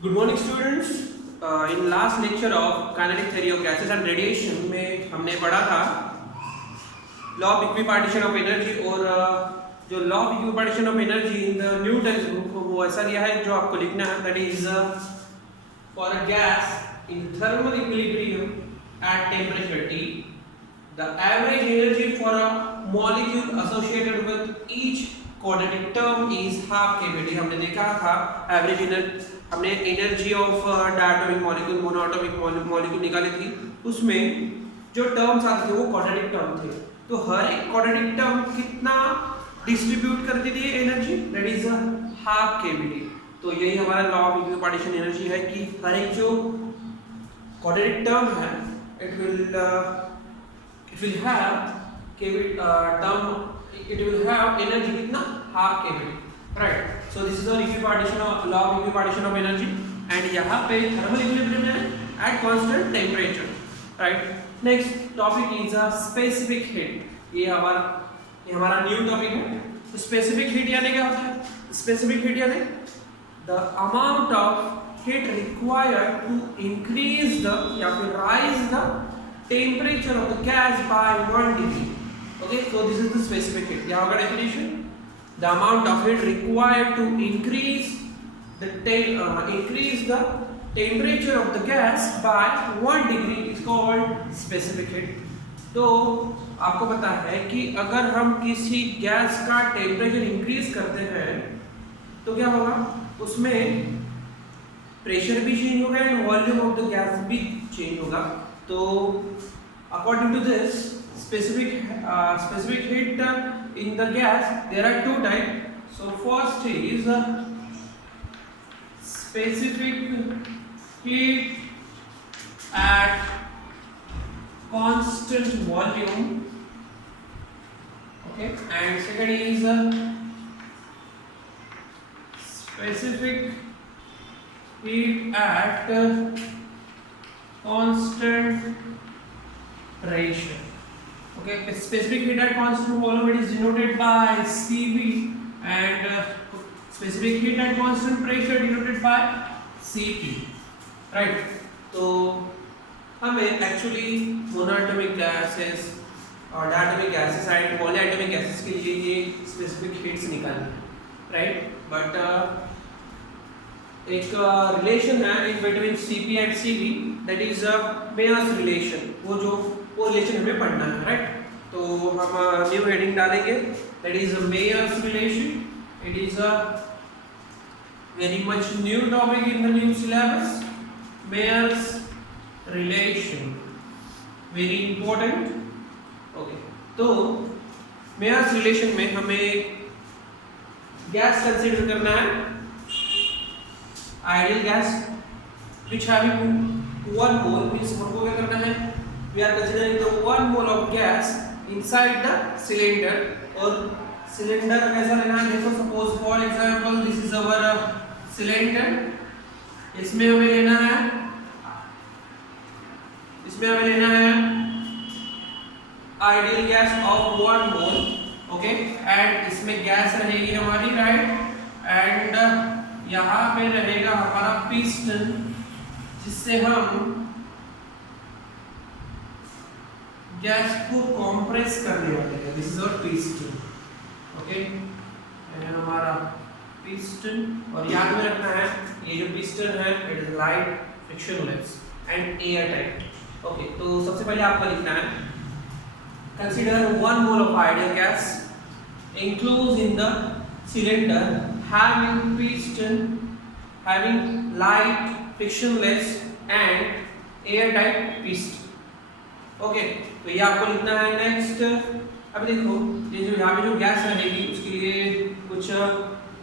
Good morning students. In last lecture of kinetic theory of gases and radiation में हमने पढ़ा था law of equipartition of energy और जो law of equipartition of energy in the Newton's book वो ऐसा लिया है जो आपको लिखना है that is for a gas in thermal equilibrium at temperature T the average energy for a molecule associated with each quadratic term is half kBT. हमने देखा था एवरेज एनर्जी हमने energy of diatomic molecule monoatomic molecule निकाली थी उसमें जो terms आते थे वो क्वाड्रेटिक टर्म थे तो हर एक क्वाड्रेटिक टर्म कितना डिस्ट्रीब्यूट कर देती है energy that is half KVT. तो यही हमारा लॉ ऑफ इक्विपार्टीशन एनर्जी है कि हर एक जो क्वाड्रेटिक टर्म है it will have KVT it will have energy कितना half kBT, right? So this is the equipartition of law of equipartition of energy and यहाँ पे thermal equilibrium है at constant temperature, right? Next topic is a specific heat. ये हमारा new topic है। तो specific heat यानी क्या होता है? Specific heat यानी the amount of heat required to increase the या फिर rise the temperature of the gas by 1 degree. Okay, so this is the specific heat. क्या होगा definition? The amount of heat required to increase the temperature of the gas by 1 degree is called specific heat. तो आपको पता है कि अगर हम किसी गैस का टेम्परेचर इंक्रीज करते हैं तो क्या होगा उसमें प्रेशर भी चेंज होगा and volume of the gas भी चेंज होगा। तो according to this specific heat in the gas there are two types. So first is specific heat at constant volume, okay, and second is specific heat at constant pressure. Okay, specific heat at constant volume it is denoted by Cv and specific heat at constant pressure denoted by Cp, right? तो हमें actually monoatomic gases और diatomic gases and polyatomic gases के लिए ये specific heats निकालना है, right? But एक relation है in between Cp and Cv that is Mayer's relation. वो रिलेशन हमें पढ़ना है, राइट? तो हम न्यू हेडिंग डालेंगे that is Mayer's relation. It is a very much new topic in the new syllabus. Mayer's relation very important. Okay, तो Mayer's relation में हमें गैस कंसीडर करना है ideal gas which having 1 mole means हमको क्या करना है we are considering the 1 mole of gas inside the cylinder और cylinder कैसा लेना है देखो suppose for example this is our cylinder इसमें हमें लेना है ideal gas of 1 mole, okay, and इसमें गैस रहेगी हमारी, right, and यहाँ पे रहेगा हमारा piston जिससे हम गैस को कंप्रेस करने वाले हैं। This is our piston, okay, ये हमारा पिस्टन और याद में रखना है ये जो पिस्टन है it is light frictionless and air tight. Okay, तो सबसे पहले आपको लिखना है consider 1 mole of ideal gas enclosed in the cylinder having piston having light frictionless and air tight piston। Okay, तो ये आपको लिखना है। नेक्स्ट अब देखो ये जो यहाँ पे जो गैस रहेगी उसके लिए कुछ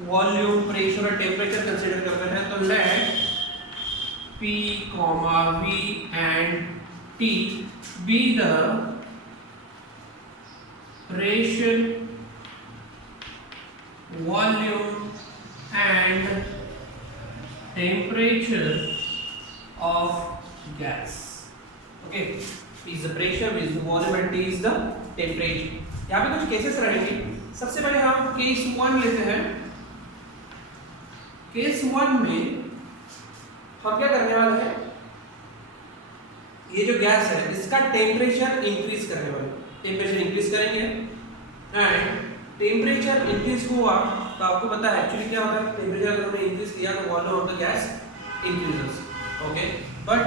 वॉल्यूम प्रेशर और टेम्परेचर कंसीडर करते हैं। तो let P, V and T be the pressure volume and temperature of gas. Okay, is the pressure, is the volume and T is the temperature। यहाँ पे कुछ केसेस रहेंगे। सबसे पहले हम केस 1 लेते हैं। केस 1 में हम क्या करने वाले हैं, ये जो गैस है इसका टेम्परेचर इंक्रीज करने वाले, टेम्परेचर इंक्रीज करेंगे एंड टेम्परेचर इंक्रीज हुआ तो आपको पता है एक्चुअली क्या होता है, टेम्परेचर अगर हमने इंक्रीज किया तो volume of the gas increases, okay. But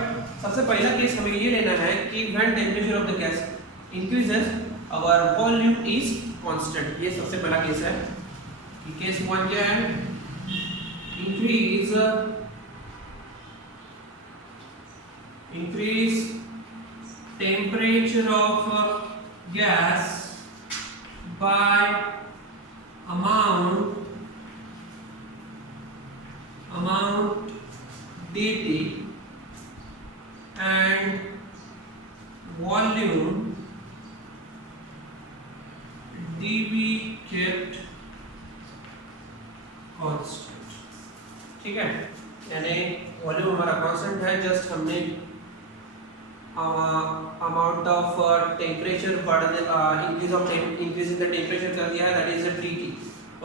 सबसे पहला केस हमें ये लेना है कि when temperature of the gas increases our volume is constant. ये सबसे पहला केस है कि केस 1 क्या है, increase temperature of gas by amount dt and volume dV kept constant, ठीक है। यानी वॉल्यूम हमारा कांस्टेंट है, जस्ट हमने amount of temperature increase in the temperature कर दिया है, that is the dt,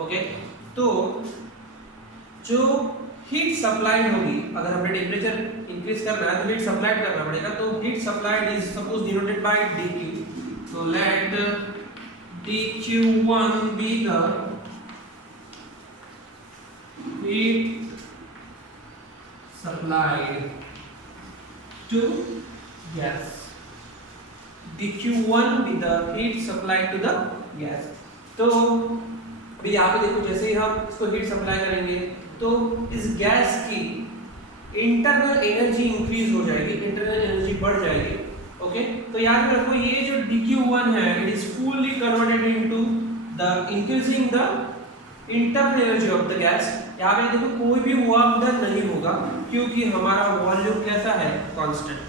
okay. तो जो हीट सप्लाइड होगी, अगर हमें टेम्परेचर इंक्रीज करना है तो हीट सप्लाइड करना पड़ेगा, तो heat supplied is suppose denoted by dq, so let dq1 be the heat supplied to gas, dq1 be the heat supplied to the gas। तो अभी यहाँ पे देखो, जैसे ही हम इसको हीट सप्लाई करेंगे तो इस गैस की इंटरनल एनर्जी इंक्रीज हो जाएगी, इंटरनल एनर्जी बढ़ जाएगी, ओके। तो याद रखो ये जो dq1 है it is fully converted into the increasing the internal energy of the gas. यहाँ पे देखो कोई भी वर्क डन नहीं होगा क्योंकि हमारा वॉल्यूम कैसा है, कांस्टेंट।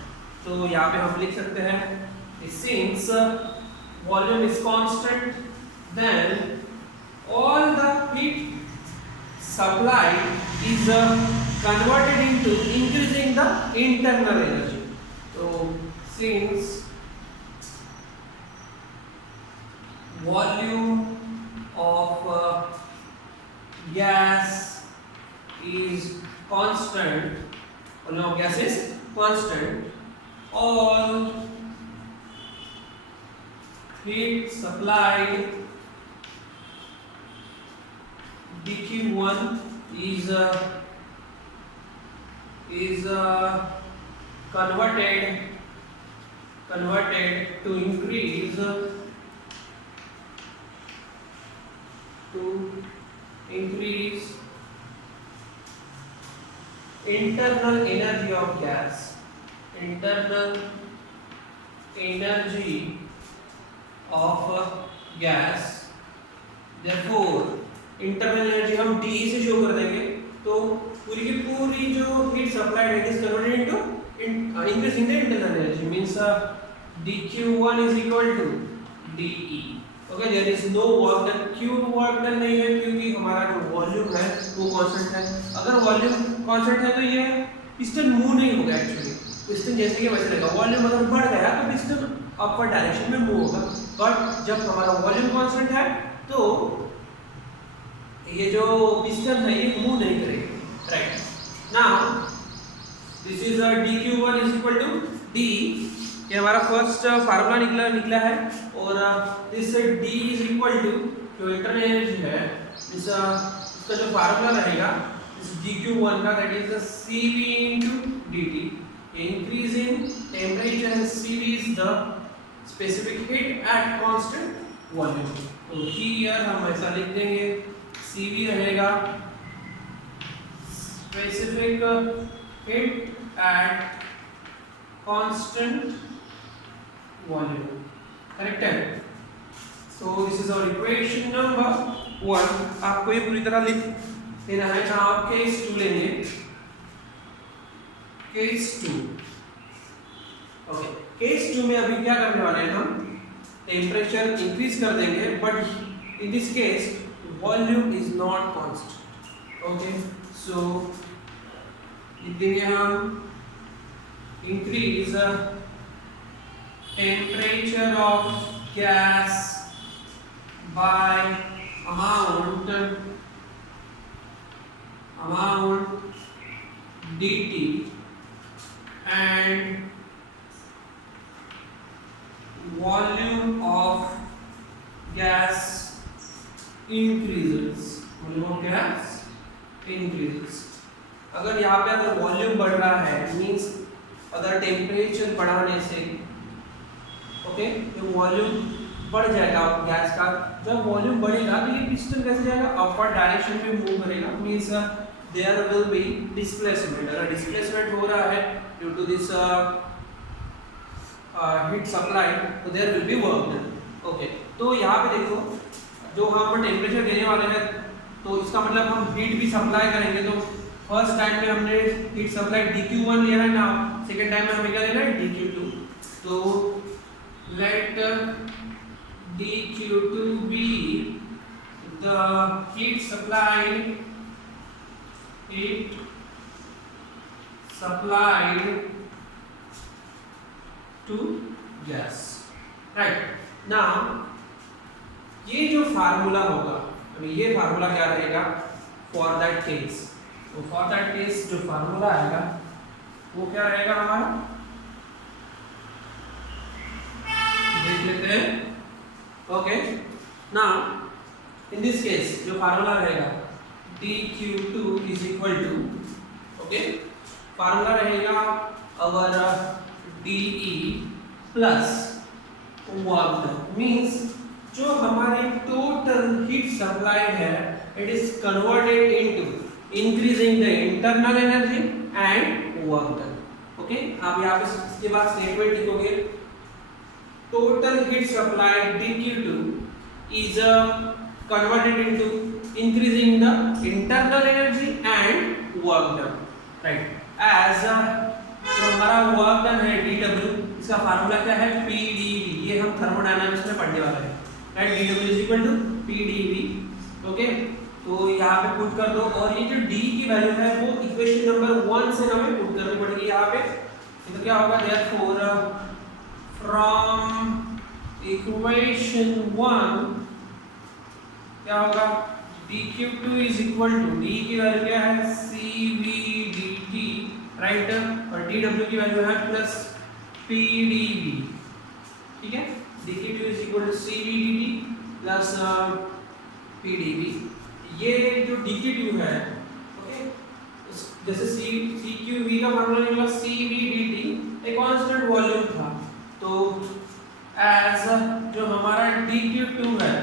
तो यहाँ पे हम लिख सकते हैं since volume is constant then all the heat supplied is converted into increasing the internal energy। so since volume of gas is constant, volume of gas is constant, all heat supplied dq1 is converted to increase internal energy of gas, internal energy of gas। therefore internal energy हम D से show कर देंगे, तो पूरी की पूरी जो heat supplied is converted into increasing the internal energy, means dq1 is equal to de, ओके। There is no work done, क्यों वर्क डन नहीं है, क्योंकि हमारा जो वॉल्यूम है वो कांस्टेंट है। अगर वॉल्यूम कांस्टेंट है तो ये पिस्टन मूव नहीं होगा, एक्चुअली पिस्टन जैसे कि वैसे रहेगा। वॉल्यूम अगर बढ़ गया तो पिस्टन अपवर्ड डायरेक्शन में मूव होगा, बट जब हमारा वॉल्यूम कांस्टेंट है तो ये जो पिस्टन है ये मूव नहीं करेगा, right. Now this is dq1 is equal to d, ये हमारा फर्स्ट फार्मूला निकला है, और this d is equal to जो इंटरनल एनर्जी है इसका जो फार्मूला रहेगा इस dq1 का, that is cv into dt। Increase in temperature and cv is the specific heat at constant volume। तो हियर हम ऐसा लिख देंगे cv रहेगा specific heat at constant volume, correct है। so this is our equation number 1। आपको ये पूरी तरह लिख लेना है। जहां आप केस 2 लेंगे, केस 2, ओके। केस 2 में अभी क्या करने वाले हैं हम, टेम्परेचर इंक्रीज कर देंगे, but in this case volume is not constant, okay। so लिख देंगे हम increase temperature of gas by amount dt and volume of gas increases. Volume of gas increases. अगर यहाँ पे अगर वॉल्यूम बढ़ रहा है मीन्स अगर टेम्परेचर बढ़ाने से ओके तो वॉल्यूम बढ़ जाएगा गैस का। जब वॉल्यूम बढ़ेगा तो ये पिस्टन कैसे जाएगा, अपवर्ड डायरेक्शन में मूव करेगा, means there will be displacement. अगर डिस्प्लेसमेंट हो रहा है due to this heat supply तो there will be work done. Okay, तो यहाँ पे देखो जो हम टेम्परेचर देने वाले हैं तो इसका मतलब हम हीट भी सप्लाई करेंगे। तो फर्स्ट टाइम में हमने हीट सप्लाई dQ1 लिया है ना, सेकेंड टाइम में हमें क्या लेना है dQ2। तो late dQ2 be the heat supplied to gas, right। now ये जो फार्मूला होगा, अभी ये फार्मूला क्या रहेगा फॉर दैट केस। तो फॉर दैट केस जो फार्मूला आएगा वो क्या रहेगा हमारा, देख लेते हैं। Okay, now in this case जो फार्मूला रहेगा dQ2 is equal to, okay, formula रहेगा our dE plus work done, means जो हमारी टोटल हीट सप्लाइड है it is converted into increasing the internal energy and work done. Okay, आप यहाँ पे इसके बाद स्टेटमेंट लिखोगे total heat supplied dQ2 is converted into increasing the internal energy and work done, right। as जो हमारा work done है dW, इसका फार्मूला क्या है PdV, ये हम थर्मोडायनामिक्स में पढ़ने वाले हैं, right. dW is equal to PdV। Okay, तो यहाँ पे पुट कर दो और ये जो d की वैल्यू है वो इक्वेशन नंबर 1 से हमें पुट करनी पड़ेगी यहाँ पे। तो क्या होगा, therefore from इक्वेशन 1 क्या होगा, dQ2 is equal to d की वैल्यू क्या है CV dt, राइट, और dW की वैल्यू है प्लस PdV, ठीक है। dQ2 is equal to CV dt plus PdV। ये जो dQ2 है, ओके, जैसे CQV का फार्मूला निकला CV dt एक कांस्टेंट वॉल्यूम था, तो एज जो हमारा dQ2 है,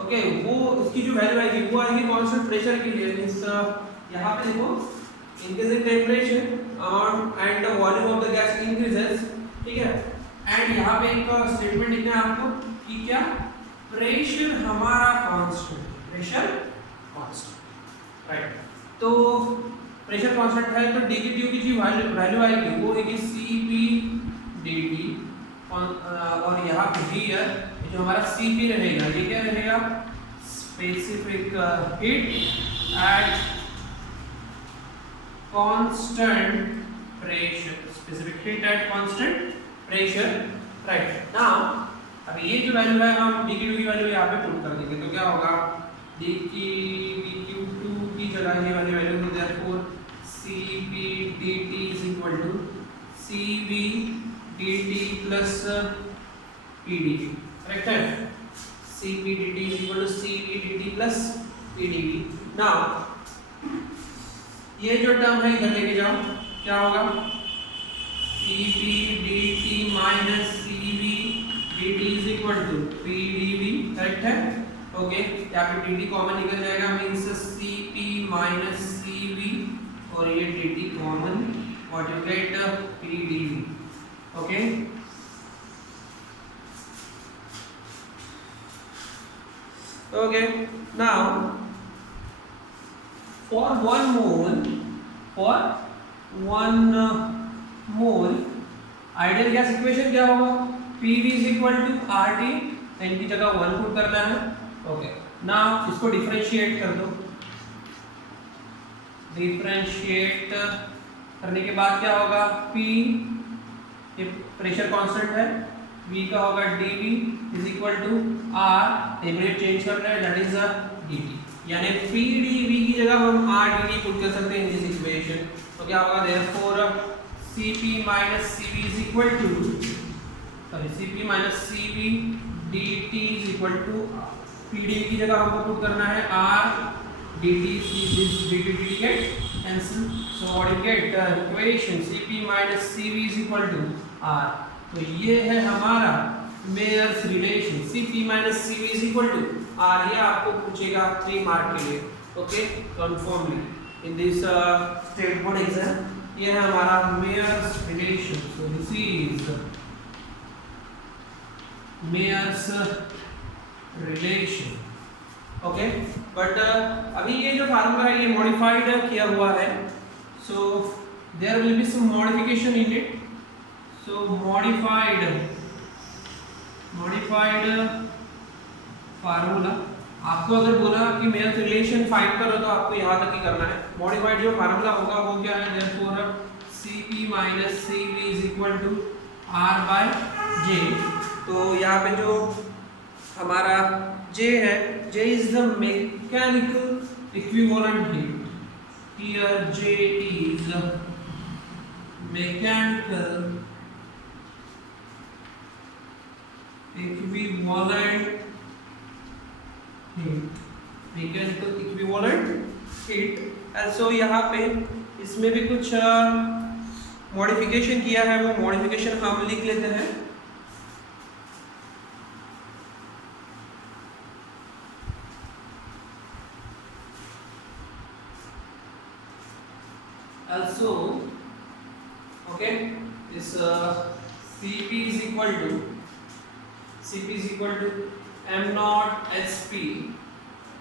ओके, वो इसकी जो वैल्यू आएगी वो आएगी कांस्टेंट प्रेशर के लिए, मींस यहाँ पे देखो increasing temperature amount and the volume of the gas increases, ठीक है। एंड यहाँ पे एक स्टेटमेंट लिखना है आपको कि क्या प्रेशर हमारा कांस्टेंट, प्रेशर कांस्टेंट, राइट। तो प्रेशर कांस्टेंट है तो dQ2 की जो वैल्यू आएगी वो है कि Cp dt, और यहाँ पे हियर जो हमारा Cp रहेगा ये क्या रहेगा, specific heat at constant pressure, specific heat at constant pressure, right. Now अब ये जो वैल्यू है हम dQ2 की वैल्यू यहाँ पे पुट कर देंगे, तो क्या होगा dQ2 की जगह ये वाली वैल्यू तो therefore Cp dt is equal to Cv dt plus PdV, correct है। Cp dt is equal to Cv dt plus PdV। Now ये जो टर्म है इधर लेके जाओ, क्या होगा Cp dt minus Cv dt is equal to PdV, correct है। ओके, यहाँ पे dt कॉमन निकल जाएगा, मींस Cp minus Cv और ये dt कॉमन और you get PdV। Okay, okay, now for 1 mole ideal gas equation क्या होगा, PV is equal to RT, इनकी जगह 1 पुट करना है। ओके, नाउ इसको डिफरेंशिएट कर दो, डिफरेंशिएट करने के बाद क्या होगा, P ये प्रेशर कांस्टेंट है, V का होगा dV is equal to R, temperature change कर रहे हैं दैट इज dt, यानी PdV की जगह हम RdD पुट कर सकते हैं इन दिस इक्वेशन। तो क्या होगा, therefore Cp minus Cv is equal to Cp minus Cv dt is equal to Pd की जगह हमको पुट करना है R dt dt get cancel, so what you get the equation Cp minus Cv is equal to R। तो ये है हमारा Mayer's relation Cp minus Cv is equal to R। ये आपको पूछेगा 3 मार्क के लिए, okay, confirmly in this state board exam. ये है हमारा Mayer's relation, so this is Mayer's relation, okay. But अभी ये जो फार्मूला है ये मॉडिफाइड किया हुआ है, so there will be some modification in it. So modified formula, आपको अगर बोला कि मेयर्स रिलेशन फाइंड करो तो आपको यहाँ तक ही करना है। मॉडिफाइड जो फार्मूला होगा वो क्या है, therefore Cp minus Cv is equal to R by J। तो यहाँ पे जो हमारा J है, J is the mechanical equivalent heat। Here J is mechanical equivalent heat, mechanical equivalent heat। also यहाँ पे इसमें भी कुछ मॉडिफिकेशन किया है, वो मॉडिफिकेशन हम लिख लेते हैं। also okay, this Cp is equal to m naught Sp।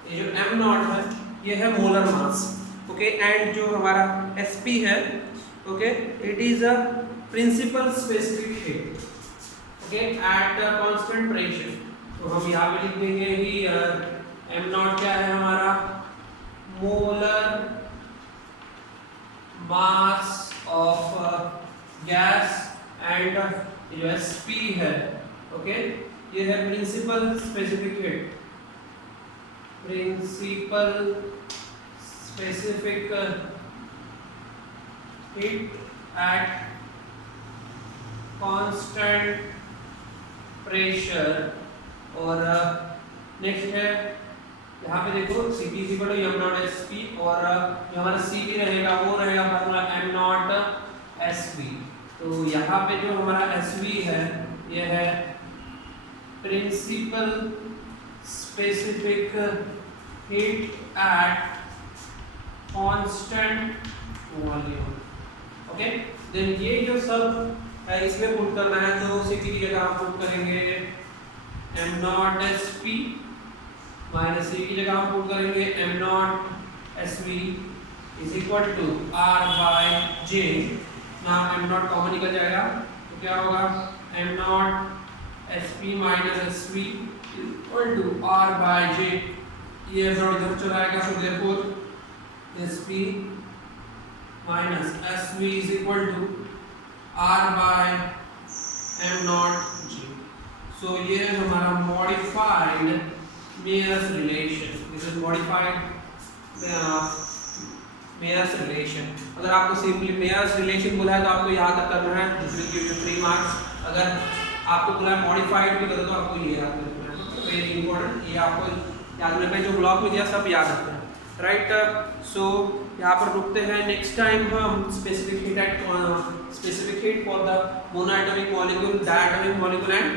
ये जो m naught है ये है मोलर मास, ओके, एंड जो हमारा Sp है, okay, it is a principal specific heat, okay, at constant pressure. तो हम यहाँ पे लिख देंगे कि m naught क्या है हमारा, molar mass of gas, and जो Sp है, ओके, ये है principal specific heat, principal specific heat at constant pressure. और नेक्स्ट है यहाँ पे देखो Cp is equal to m naught Sp, और जो हमारा Cp रहेगा वो रहेगा फार्मूला m नॉट Sv। तो यहाँ पे जो हमारा Sv है ये है principal specific heat at constant volume, okay. Then ये जो सब है इसमें पुट करना है, तो Cp की जगह हम पुट करेंगे m naught Sp minus C की जगह हम पुट करेंगे m naught Sv is equal to R by J। ना m नॉट कॉमन निकल जाएगा तो क्या होगा, m naught Sp minus Sv equal to R by J। ये m नॉट इधर चला आएगा, so therefore Sp minus Sv is equal to R by m naught G। so ये है हमारा modified Mayer's relation। this is modified Mayer's relation। अगर आपको simply Mayer's relation बोला है तो आपको याद करना है, this will give you 3 marks. अगर आपको बोला है मॉडिफाइड भी करो तो आपको ये याद रखना है, वेरी इंपॉर्टेंट। ये आपको याद रखना है, जो ब्लॉक में दिया सब याद रखना है, राइट। सो यहाँ पर रुकते हैं, नेक्स्ट टाइम हम specific heat for the monoatomic molecule, diatomic molecule and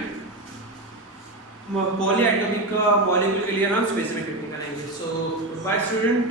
polyatomic molecule के लिए हम स्पेसिफिक हीट निकालेंगे। सो बाय स्टूडेंट।